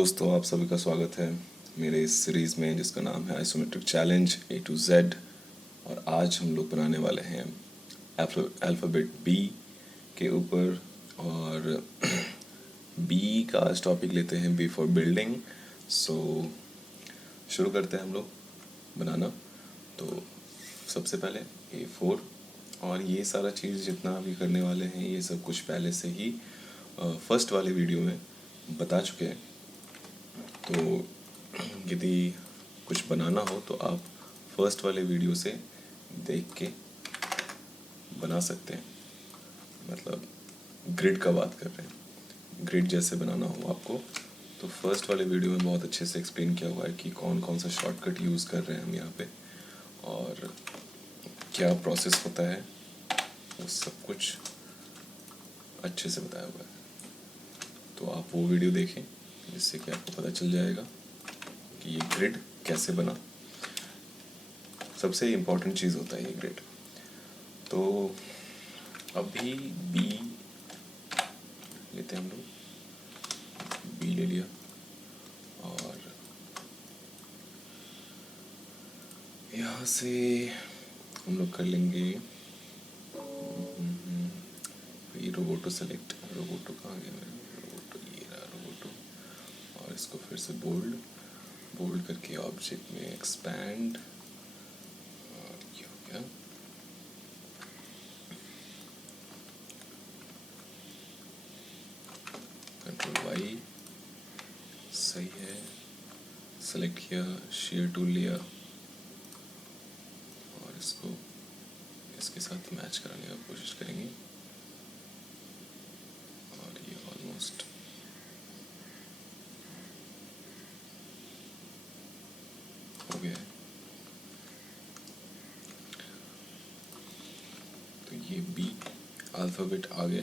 दोस्तों, आप सभी का स्वागत है मेरे इस सीरीज़ में जिसका नाम है isometric challenge A to Z। और आज हम लोग बनाने वाले हैं अल्फ़ाबेट बी के ऊपर। और बी का आज टॉपिक लेते हैं बी फॉर बिल्डिंग। सो शुरू करते हैं हम लोग बनाना। तो सबसे पहले A4, और ये सारा चीज़ जितना भी करने वाले हैं ये सब कुछ पहले से ही फर्स्ट वाले वीडियो में बता चुके हैं। तो यदि कुछ बनाना हो तो आप फर्स्ट वाले वीडियो से देख के बना सकते हैं। मतलब ग्रिड का बात कर रहे हैं, ग्रिड जैसे बनाना हो आपको तो फर्स्ट वाले वीडियो में बहुत अच्छे से एक्सप्लेन किया हुआ है कि कौन कौन सा शॉर्टकट यूज़ कर रहे हैं हम यहाँ पे और क्या प्रोसेस होता है, वो सब कुछ अच्छे से बताया हुआ है। तो आप वो वीडियो देखें जिससे कि आपको पता चल जाएगा कि ये ग्रिड कैसे बना। सबसे इम्पोर्टेंट चीज़ होता है ये ग्रिड। तो अभी बी लेते हैं हम लोग, बी ले लिया और यहाँ से हम लोग कर लेंगे ये रोबोटो सेलेक्ट। रोबोटो कहाँ गया मेरा? रोबोटो, ये रहा रोबोटो। और इसको फिर से बोल्ड करके ऑब्जेक्ट में एक्सपैंड, और ये हो गया। कंट्रोल वाई, सही है। सेलेक्ट किया, शेयर टूल लिया और इसको इसके साथ मैच कराने का कोशिश करेंगे। और ये ऑलमोस्ट हो गया है। तो ये बी अल्फ़ाबेट आ गया।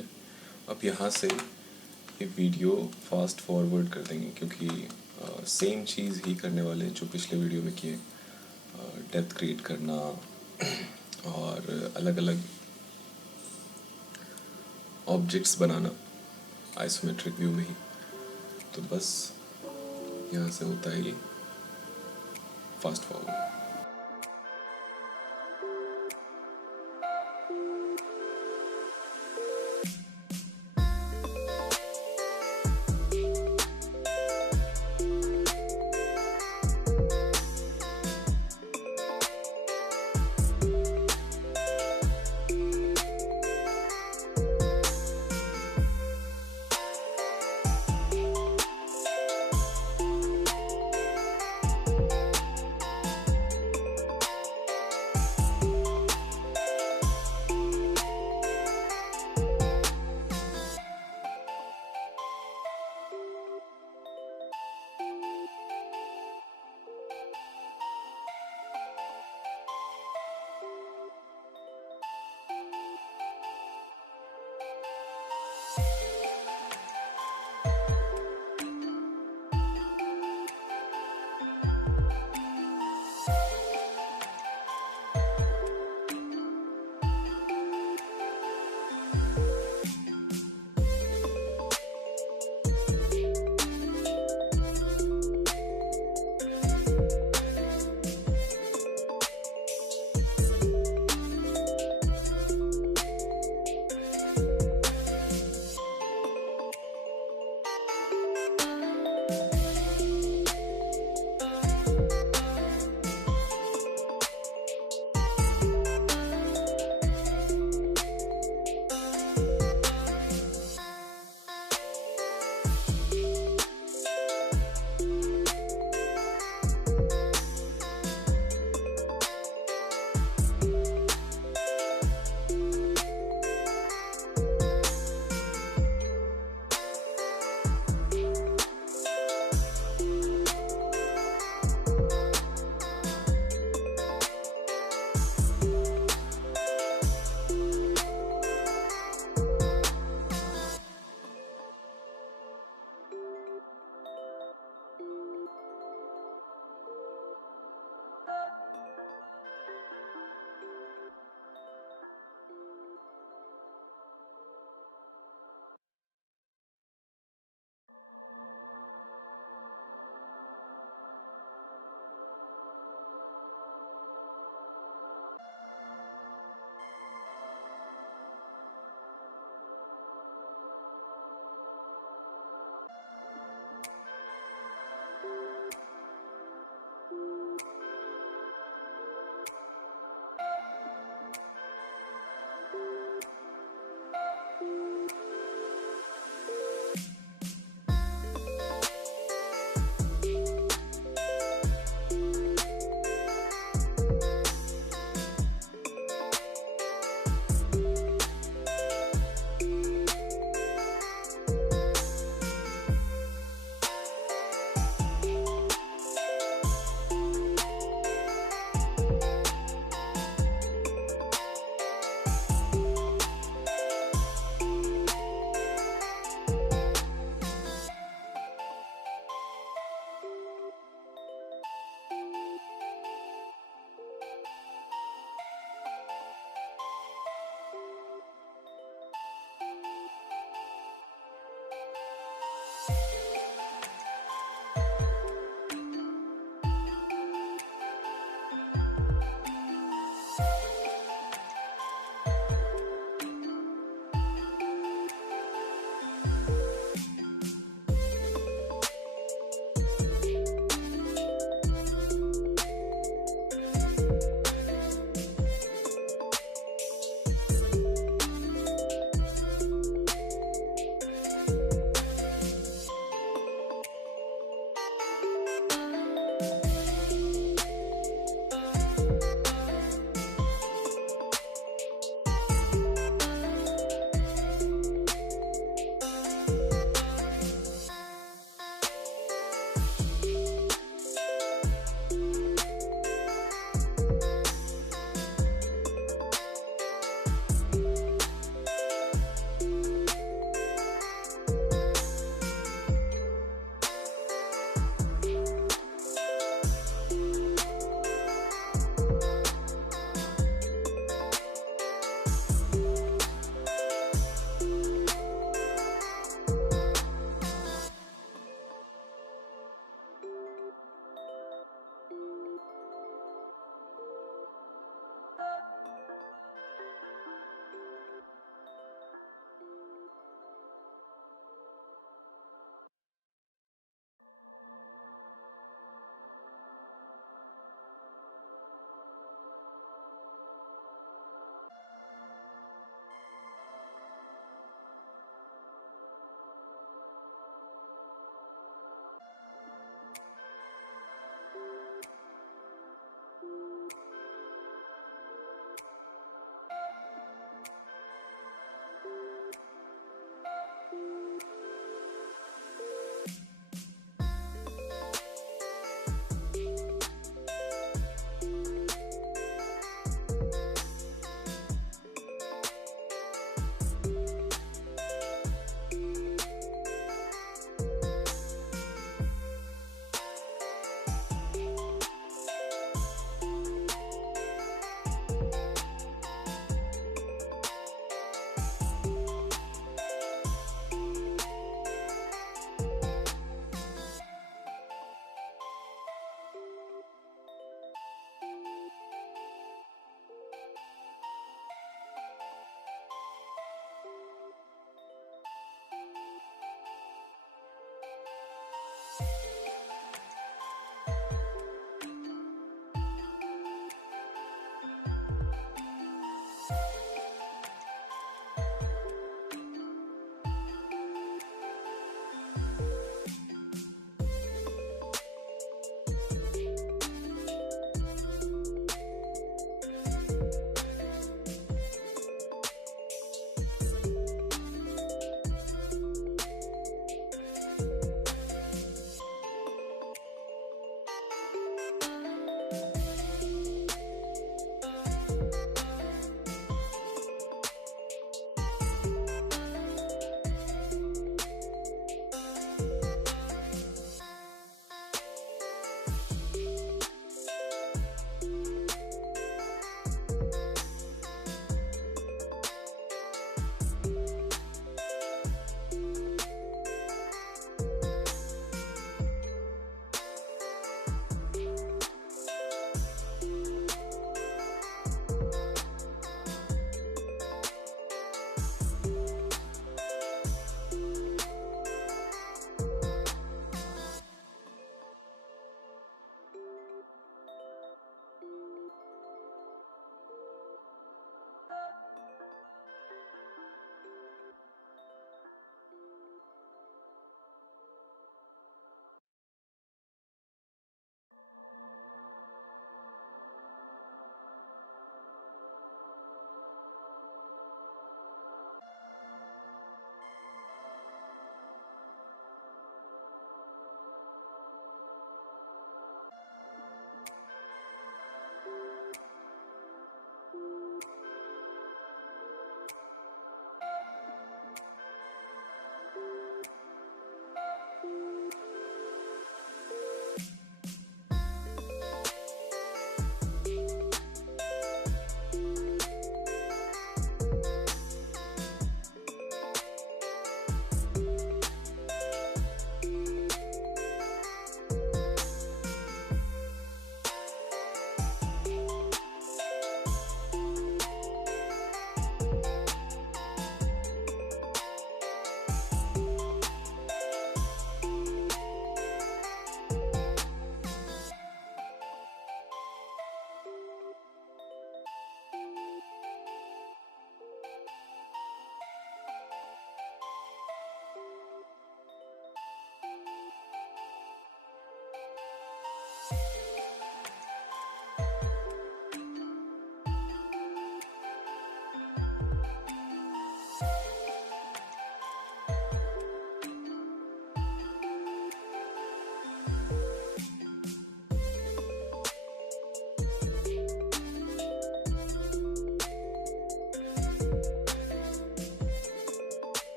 अब यहाँ से ये वीडियो फास्ट फॉरवर्ड कर देंगे क्योंकि सेम चीज़ ही करने वाले हैं जो पिछले वीडियो में किए। डेप्थ क्रिएट करना और अलग अलग ऑब्जेक्ट्स बनाना आइसोमेट्रिक व्यू में ही। तो बस यहाँ से होता है ये फास्ट फॉरवर्ड।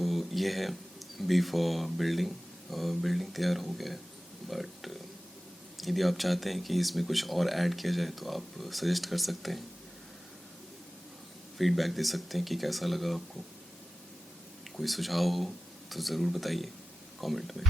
तो ये है बी फॉर बिल्डिंग, और बिल्डिंग तैयार हो गया है। बट यदि आप चाहते हैं कि इसमें कुछ और ऐड किया जाए तो आप सजेस्ट कर सकते हैं, फीडबैक दे सकते हैं कि कैसा लगा आपको। कोई सुझाव हो तो ज़रूर बताइए कमेंट में।